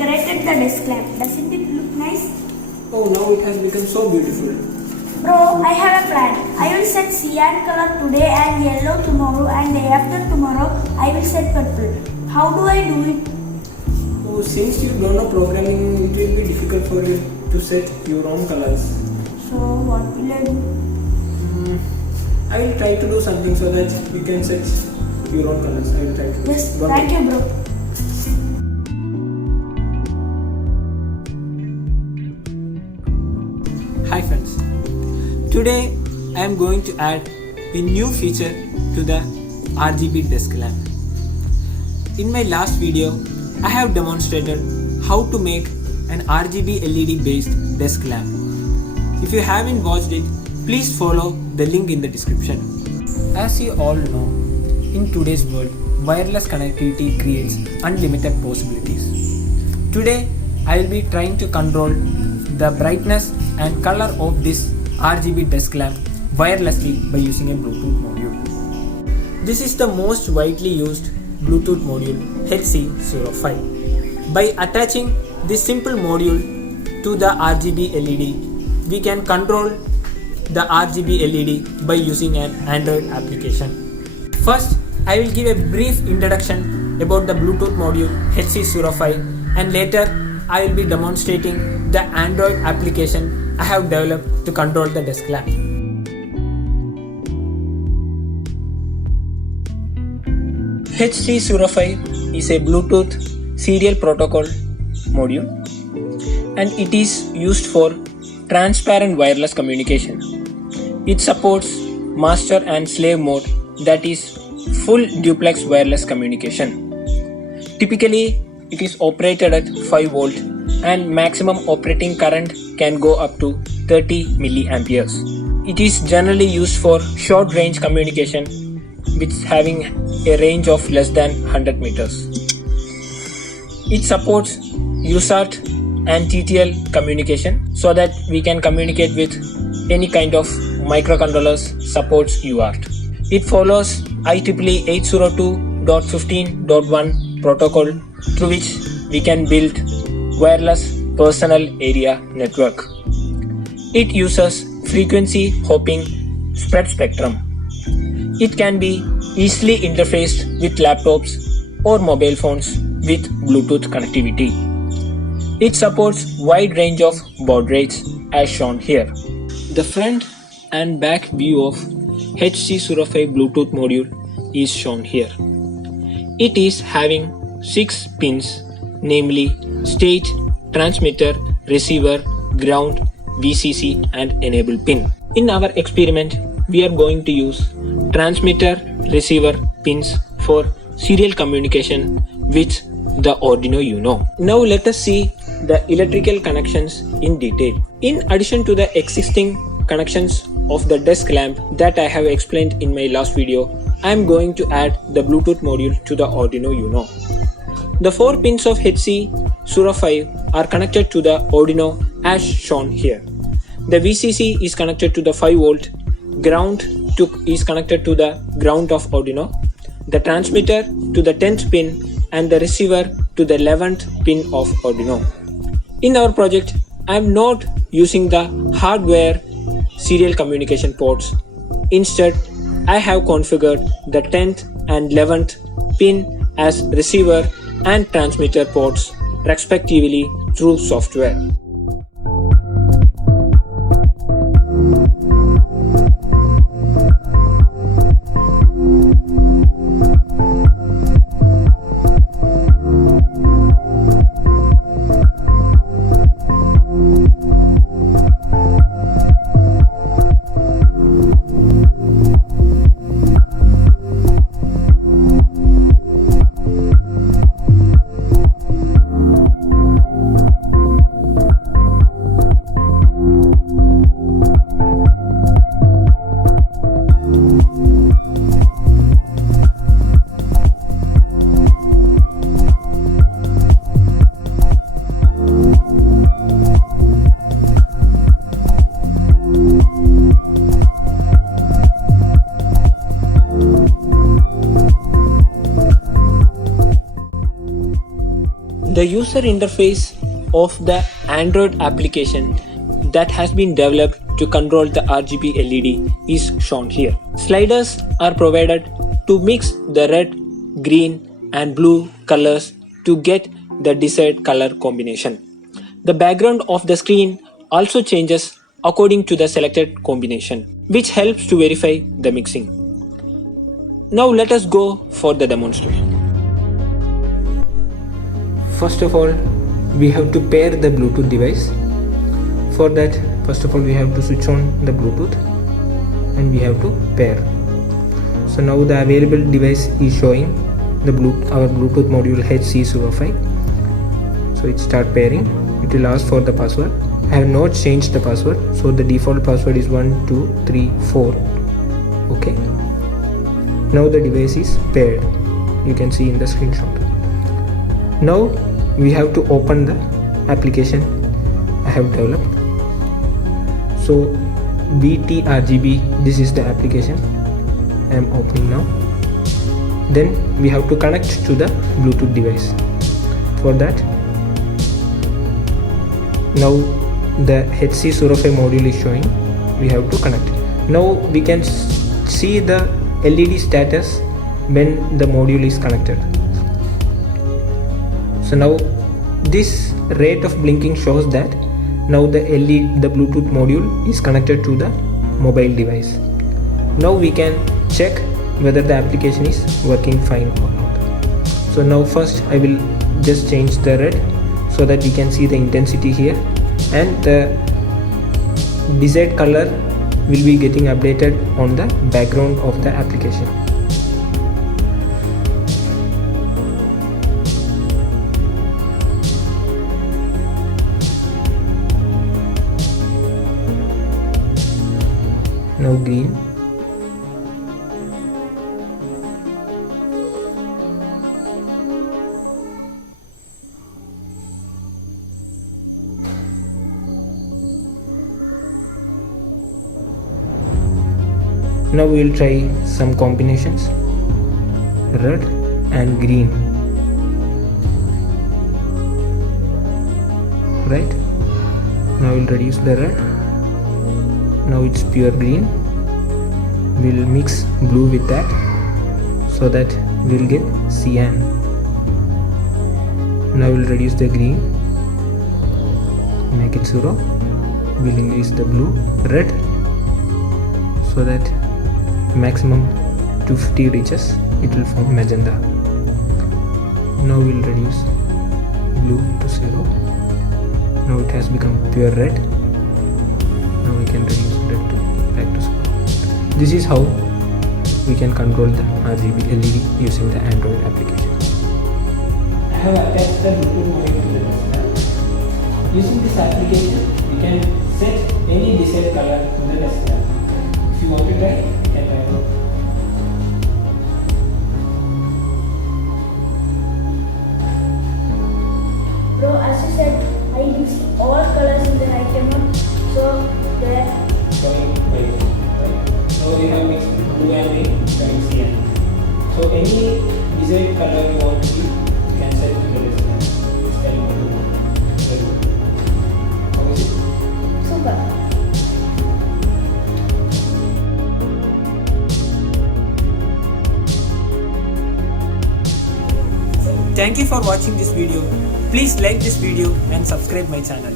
decorated the desk lamp. Doesn't it look nice? Oh, now it has become so beautiful. Bro, I have a plan. I will set cyan color today and yellow tomorrow, and day after tomorrow I will set purple. How do I do it? Oh, since you don't know programming, it will be difficult for you to set your own colors. So what will I do? I will try to do something so that you can set your own colors. I will try to. Yes, thank you, bro. Hi friends. Today I am going to add a new feature to the RGB Desk Lamp. In my last video, I have demonstrated how to make an RGB LED based desk lamp. If you haven't watched it, please follow the link in the description. As you all know, in today's world, wireless connectivity creates unlimited possibilities. Today, I will be trying to control the brightness and color of this RGB desk lamp wirelessly by using a Bluetooth module. This is the most widely used Bluetooth module HC05. By attaching this simple module to the RGB LED, we can control the RGB LED by using an Android application. First, I will give a brief introduction about the Bluetooth module HC05, and later I will be demonstrating the Android application I have developed to control the desk lamp. HC05 is a Bluetooth serial protocol module, and it is used for transparent wireless communication. It supports master and slave mode, that is full duplex wireless communication. Typically, it is operated at 5 volt and maximum operating current can go up to 30 milliamperes. It is generally used for short range communication with having a range of less than 100 meters. It supports USART and TTL communication so that we can communicate with any kind of microcontrollers. Supports UART. It follows IEEE 802.15.1 protocol, through which we can build wireless personal area network. It uses frequency hopping spread spectrum. It can be easily interfaced with laptops or mobile phones with Bluetooth connectivity. It supports wide range of baud rates as shown here. The front and back view of HC05 Bluetooth module is shown here. It is having 6 pins, namely stage, transmitter, receiver, ground, VCC and enable pin. In our experiment, we are going to use transmitter, receiver pins for serial communication with the Arduino Uno. Now let us see the electrical connections in detail. In addition to the existing connections of the desk lamp that I have explained in my last video, I am going to add the Bluetooth module to the Arduino Uno. The 4 pins of HC05 are connected to the Arduino as shown here. The VCC is connected to the 5 volt, ground is connected to the ground of Arduino, the transmitter to the 10th pin and the receiver to the 11th pin of Arduino. In our project, I am not using the hardware serial communication ports. Instead, I have configured the 10th and 11th pin as receiver and transmitter ports respectively through software. The user interface of the Android application that has been developed to control the RGB LED is shown here. Sliders are provided to mix the red, green and blue colors to get the desired color combination. The background of the screen also changes according to the selected combination, which helps to verify the mixing. Now let us go for the demonstration. First of all, we have to pair the Bluetooth device. For that, first of all, we have to switch on the Bluetooth and we have to pair. So now the available device is showing our Bluetooth module HC05. So it start pairing. It will ask for the password. I have not changed the password, so the default password is 1234. Okay. Now the device is paired. You can see in the screenshot. Now we have to open the application I have developed. So BT RGB, this is the application I am opening now. Then we have to connect to the Bluetooth device. For that, now the HC05 module is showing. We have to connect. Now we can see the LED status when the module is connected. So now this rate of blinking shows that now the Bluetooth module is connected to the mobile device. Now we can check whether the application is working fine or not. So now first I will just change the red so that we can see the intensity here, and the desired color will be getting updated on the background of the application. Now green. Now we will try some combinations, red and green. Right, now we'll reduce the red. Now it's pure green. We'll mix blue with that so that we'll get cyan. Now we'll reduce the green, make it 0. We'll increase the blue, red, so that maximum 250 reaches, it will form magenta. Now we'll reduce blue to 0. Now it has become pure red. Now we can reduce red to back to 0. This is how we can control the RGB LED using the Android application. I have attached the Bluetooth module to the desk lamp. Using this application, we can set any desired color to the desk lamp. If you want to try, you can try now. Bro, as you said, I used all colors in the item, so there. Showing white, right? So we have mixed blue and green, showing cyan. So any desired color you want to see, you can set to the desk lamp. It's telling you. Very good. How is it? Super. Thank you for watching this video. Please like this video and subscribe my channel.